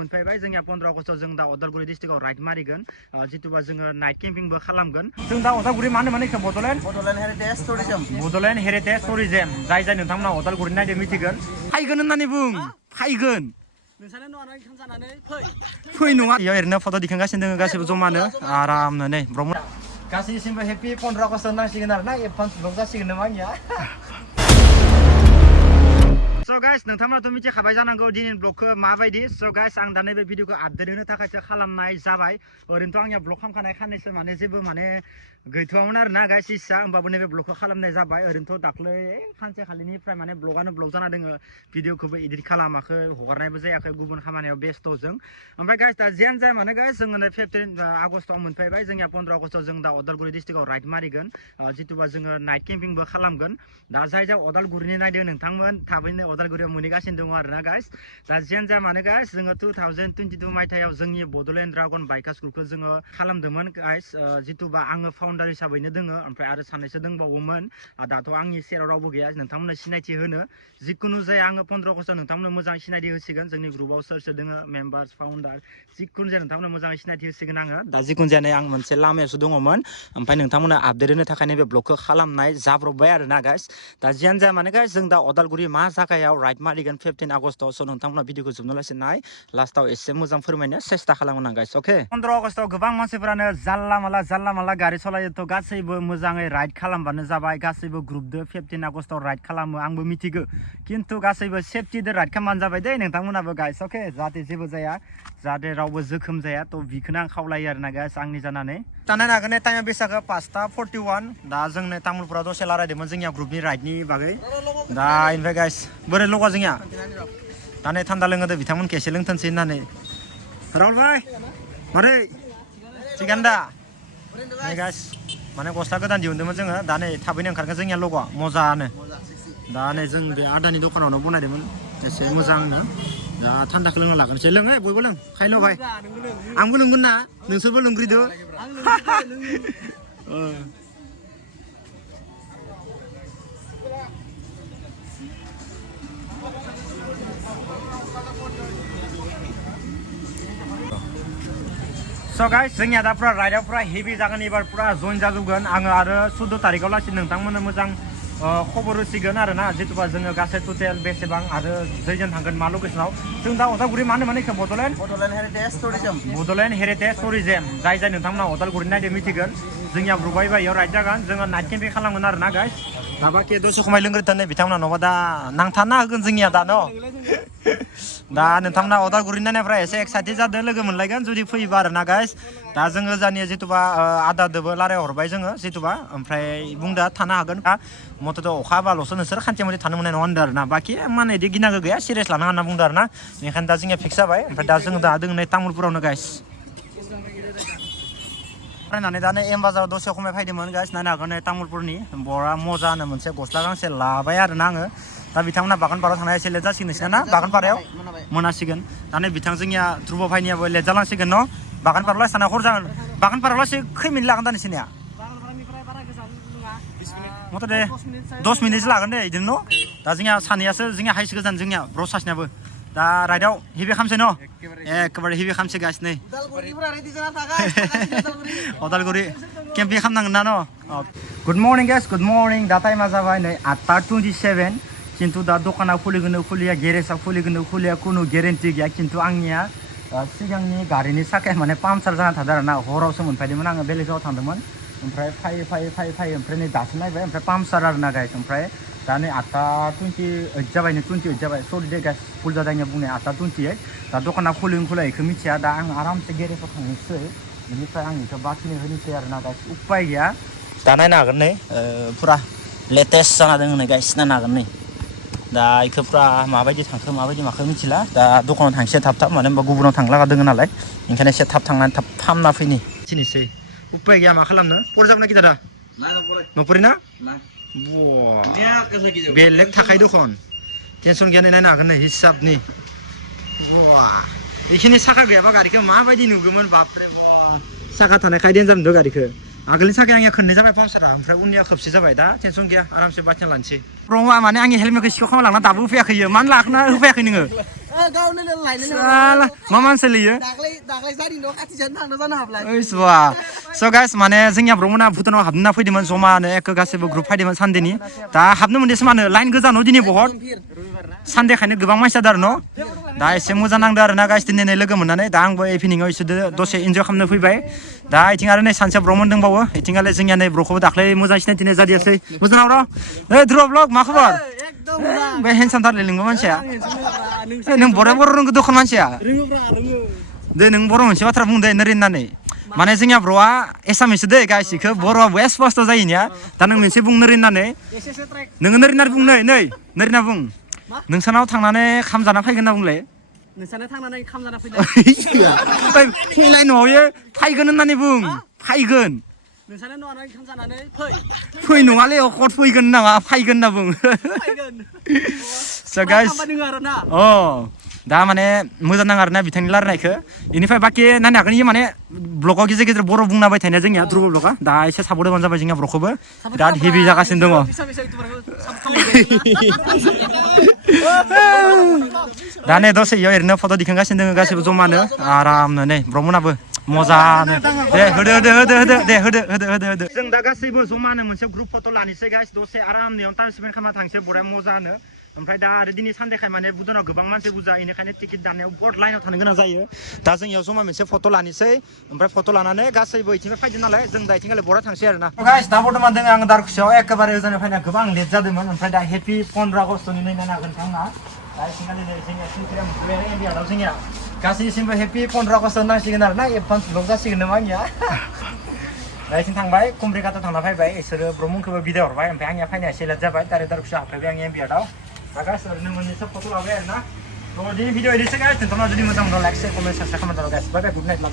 मोनफैबाय जोंनिया 15 आगष्टआव जों दा उदालगुरि डिस्ट्रिक्टआव राइड मारिगोन जितुबा जोङो नाइट केम्पिंबो खालामगोन जों दा उदालगुरि मा होनोमोन इखो बड'लेण्ड हेरिटेज टुरिजम जाय नोंथांमोना उदालगुरि नायदो मिथिगोन फायगोन होननानै बुं फायगोन फै नङा इयाव ओरैनो फट' दिखांगासिनो दङ गासैबो जमानो आरामनो नै ब्रह्म गासैसिमबो हेपि 15 आगष्ट नांसिगोन आरोना एडभान्स ब्लग जासिगोन नामा आंनिया So guys, नोंथांमोनाथ' मिथिखाबाय जानांगौ दिनैनि ब्लगखौ माबायदि so guys आं दा नैबे भिडिअखौ आपडेट होनो थाखायसो खालामनाय जाबाय ओरैनोथ' आंनिया ब्लग खालामखानाय खाननैसो माने जेबो माने गैथ'वामोन आरोना गाइस इसा होमबाबो नैबे ब्लगखौ खालामनाय जाबाय ओरैनोथ' दाख्लै सानसे खालिनिफ्राय माने ब्लगानो ब्लग जाना दोङो भिडिअखौबो एडिट खालामाखै हगारनायबो जायाखै गुबुन खामानियाव बेस्थ'जों ओमफ्राय गाइस दा जियानो जाया मानो गाइस जोङो 15 आगष्टआव मोनफैबाय जोंनिया 15 आगष्टआव जों दा उदालगुरि डिस्ट्रिक्टआव राइड मारिगोन जितुबा जोङो नाइट केम्पिंबो खालामगोन दा जाय उदालगुरिनि नायदों नोंथांमोन थाबैनो उदालगुरियाव मोनहैगासिनो दङ आरोना गाइस दा जियानो जाया मानो गाइस जोङो 2022 मायथाइयाव जोंनि बड'लेण्ड ड्रागन बाइकार्स ग्रुपखौ जोङो खालामदोंमोन गाइस जितुबा आङो फाउन्डार हिसाबैनो दोङो ओमफ्राय आरो सानैसो दंबावोमोन दाथ' आंनि सेराव रावबो गैया नोंथांमोननो सिनायथि होनो जिखुनु जाया आङो 15 आगष्टआव नोंथांमोननो मोजां सिनायथि होसिगोन जोंनि ग्रुपआव सोर सोर दोङो मेम्बार्स फाउन्डार जिखुनु जाया नोंथांमोननो मोजाङै सिनायथि होसिगोन आङो दा जिखुनु जाया आं मोनसे लामायावसो दङमोन ओमफ्राय नोंथांमोननो आपडेट होनो थाखाय नैबे ब्लगखौ खालामनाय जाब्रबबाय आरोना गाइस दा जियानो जाया मानो गाइस जों दा उदालगुरि मा जायगायाव राइड मारिगोन 15 आगष्टआव स' नोंथांमोना भिडिअखौ जोबनो लासे नाय लास्टाव एसे मोजां फोरमायनो सेस्था खालामगोन आं गाइस अके 15 आगष्टआव गोबां मानसिफोरानो जानला माला गारि सालायोथ' गासैबो मोजाङै राइड खालामबानो जाबाय गासैबो ग्रुपदो 15 आगष्टआव राइड खालामो आंबो मिथिगौ खिन्थु गासैबो सेफटिदो राइड खालामबानो जाबाय दे नोंथांमोनाबो गाइस अके जाहाथे जेबो जाया जाहाथे रावबो जोखोम जाया थ' बिखौनो आं खावलायो आरोना गाइस आंनि जानानै दानाय नागोन टाइमा बेसाखौ 5:41 दा जोंनो तामुलपुराव दसे रायलायदोंमोन जोंनिया ग्रुपनि राइडनि बागै दा इनिफ्राय गाइस बोरै लगा जोंनिया दा नै थान्दा लोङोदो बिथांमोनखौ एसे लोंथोंसै होननानै राहुल भाई मारै थिगानो दा नै गाइस माने गस्ला गोदान दिहुनदोंमोन जोङो दा नै थाबैनो ओंखारगोन जोंनिया लगआ मोजाङानो दा नै जों बे आदानि दखानावनो बनायदोंमोन एसे मोजांनो दा थान्दाखौ लोंना लागोनसै लोङो बयबो लों खायल' भाई आंबो लोंगोन ना नोंसोरबो लोंग्रिदो So guys, जोंनिया दा पुरा राइडआव पुरा हेभि जागोन एबार पुरा जइन जाजोबगोन आङो आरो 14 तारिखआव लासै नोंथांमोननो मोजां खबर होसिगोन आरोना जितुबा जोङो गासै टटेल बेसेबां आरो जैजन थांगोन मा लकेसनाव जों दा उदालगुरि मा होनोमोन इखो बड'लेण्ड हेरिटेज टुरिजम जाय नोंथांमोना उदालगुरि नायदो मिथिगोन जोंनिया ग्रुपआ इयाव राइड जागोन जोङो नाइट केम्पिं खालामगोन आरोना गाइस दा बाखि दसे खमाय लोंग्रोदों नै बिथांमोना नङाबा दा नांथाना होगोन जोंनिया दा न' दा नोंथांमोना उदालगुरि नायनायफ्रा एसे एक्साइटेड जादों लोगो मोनलायगोन जुदि फैयोबा आरोना गाइस दा जोङो जानिया जितुबा आदादोबो रायलायहरबाय जोङो जितुबा ओमफ्राय बुंदो थानो हागोन मथ'थ' अखा हाबाल'सो नोंसोर खान्थि मथे थानो मोननाय नङा होनदों आरोना बाखि माने बिदि गिनांगौ गैया सिरियास लानाङा होनना बुंदों आरोना बेनिखायनो दा जोंनिया फिक्स जाबाय ओमफ्राय दा जोङो दा दों नै तामुलपुरावनो गाइस फरायनानै दा नै एम बाजाराव दसे खमाय फैदोंमोन गाइस नायनो हागोन नै तामुलपुरनि बरा मोजांनो मोनसे गस्ला गांसे लाबाय आरोना आङो दा बिथांमोना बागानपारायाव थांनाया एसे लेट जासिगोन नोंसिना ना बागानपारायाव मोनासिगोन दा नै बिथां जोंनिया ध्रुब भाइनियाबो लेट जालांसिगोन न' बागानपारायाव लासै हर जागोन बागानपारायाव लासै खै मिनिट लागोन दा नोंसिनिया मथ' दे 10 मिनिटसो लागोन दे बिदिनो न' दा जोंनिया सानैयासो जोंनिया हाइस गोजान जोंनिया ब्र सासेनियाबो दा राइडआव हेभि खालामसै न' एखेबारे हेभि खालामसै गाइस नै उदालगुरि केम्पिं खालामनांगोन ना न' good morning guys good morning दा टाइमा जाबाय नै 8:27 खिन्थु दा दखाना खुलिगोन खुलिया गेरेजआ खुलिगोन खुलिया खुनु गेरेन्टि गैया खिन्थु आंनिया सिगांनि गारिनि साखाया माने पाम्पचार जाना थादों आरोना हरावसो मोनफैदोंमोन आङो बेलेगाव थांदोंमोन ओमफ्राय फैयै ओमफ्राय नै दासो नायबाय ओमफ्राय पाम्पचार आरोना गाइस ओमफ्राय दा नै 8:28 जाबाय नै 28 जाबाय सरि दे गाइस भुल जादों आंनिया बुंनाया 8:28 दा दखाना खुलिगोन खुलिया बेखौ मिथिया दा आं आरामसे गेरेजाव थांनोसै बेनिफ्राय आं बेखौ बाखिनो होनोसै आरोना गाइस उपाय गैया दा नायनो हागोन नै पुरा लेटेस्ट जाना दङ नै गाइस नायनो हागोन नै दा बेखौ पुरा माबायदि थांखो माबायदि माखो मिथिला दा दखानाव थांसै थाब मानो होनबा गुबुनाव थांलागा दङ नालाय ओंखायनो एसे थाब थांनानै थाब फाहामना फैनि थिनोसै उपाय गैया मा खालामनो फरायजाबना गिदा दा न'खरै ना बेलेग थाखाय दखन टेनसन गैया नायनो हागोन नै हिसाबनि बेखिनि साखा गैयाबा गारिखौ माबायदि नुगौमोन बापरे साखा थानायखाय देन्जार नुदों गारिखौ आगोलनि साखाया आंनिया खननै जाबाय पाम्पचारा ओमफ्राय उननिया खेबसे जाबाय दा टेनसन गैया आरामसे बाथिना लानोसै प्रमआ माने आंनि हेलमेटखौ सिखाव खालामना लांना दाबो होफैयाखै मानो लाखना होफैयाखै नोङो गावनो लायनो साला मा मानसि लियो दाख्लै जारि न' खाथिजों थांनो जानो हाब्लाय ओइस बा स गाइस माने जोंनिया ब्रह्मना भुटानाव हाबना फैदोंमोन जमानो एक गासैबो ग्रुप फैदोंमोन सानदेनि दा हाबनो मोनदेसो मानो लाइन गोजानाव दिनै बहुत सानदेखायनो गोबां मानसि जादों आरो न' दा एसे मोजां नांदों आरो ना गाइस दिनै लोगो मोननानै दा आंबो इभिनिंआव इसोरजों दसे इन्जय खालामनो फैबाय दा इथिं आरो नै सानसेया ब्रह्मन दंबावो इथिंगालाय जोंनिया नै ब्रखौबो दाख्लै मोजां सिनायथिनाय जादियासै मोजां र' ओइ ध्रुव ब्लग मा खबर बे हेन्डसामथारलै नोंबो मानसिया नों बर' रोंगौ दखान मानसिया दे नों बर' मोनसे बाथ्रा बुं दे नोरै होननानै माने जोंनिया ब्र'आ एसामिससो दै गासिखौ बर'आबो स्पस्ट जायोनिया दा नों मोनसे बुं नोरै होननानै नोङो नोरै होननानै बुं नै नोरै होनना बुं नोंसानाव थांनानै खाम जाना फैगोन होनना बुंलाय नोंसानो थांनानै खाम जाना फैलाय न'आवयो फैगोन होननानै बुं फैगोन नोंसानो न'आव ओंखाम जानानै फै नङालै अखद फैगोन नाङा फैगोन होनना बुं स' गाइस अ दा माने मोजां नाङा आरोना बिथांनि रायलायनायखौ बेनिफ्राय बाखि नायनो हागोन इयो माने ब्लगाव गेजेर गेजेर बर' बुंलाबाय थानाया जोंनिया ध्रुव ब्लगा दा एसे सापर्ट होबानो जाबाय जोंनिया ब्र'खौबो बिराद हेभि जागासिनो दङ दा नै दसे इयाव ओरैनो फट' दिखांगासिनो दङ गासैबो जमानो आरामनो नै ब्रह्मनाबो मोजानो दे होदो जों दा गासैबो जमानो मोनसे ग्रुप फट' लानोसै गाइस दसे आरामनो टाइम स्पेन्ड खालामना थांसै बरिया मोजानो ओमफ्राय दा आरो दिनै सानदेखाय माने भुटानाव गोबां मानसि बुरजा बेनिखायनो टिकेट दाननायाव बहुत लाइनाव थानो गोनां जायो दा जों इयाव जमा मोनसे फट' लानोसै ओमफ्राय फट' लानानै गासैबो इथिंनिफ्राय फैदों नालाय जों दा इथिंगालि बरा थांसै आरो ना गाइस दा बर्थमान दङ आं दारखुसियाव एखेबारे ओजोंनि फैना गोबां लेट जादोंमोन ओमफ्राय दा हेपि 15 आगस्टनि नायनो हागोन नोंथांमोना दा इथिंगालि जोंनिया सिनख्रिया मोनफैबाय इण्डियायाव जोंनिया गासैसिमबो हेपि 15 आगस्ट नांसिगोन आरो ना एडभान्स ब्लग जासिगोन नामा आंनिया दा इथिं थांबाय कुमरिघाटआव थांना फैबाय इसोरो ब्रह्मखौबो बिदाय हरबाय ओमफ्राय आंनिया फैनाया एसे लेट जाबाय दारखुसियाव हाबफैबाय आं एमबिआरआव दा गाइस ओरैनो मोननैसो फट' लाबाय आरो ना दिनै भिडिअ एदिसो गाइस नोंथांमोना जुदि मोजां मोनो लाइक शेयार कमेन्ट साबसक्राइब खालामना गाइस बाय बाय गुड नाइट लाभ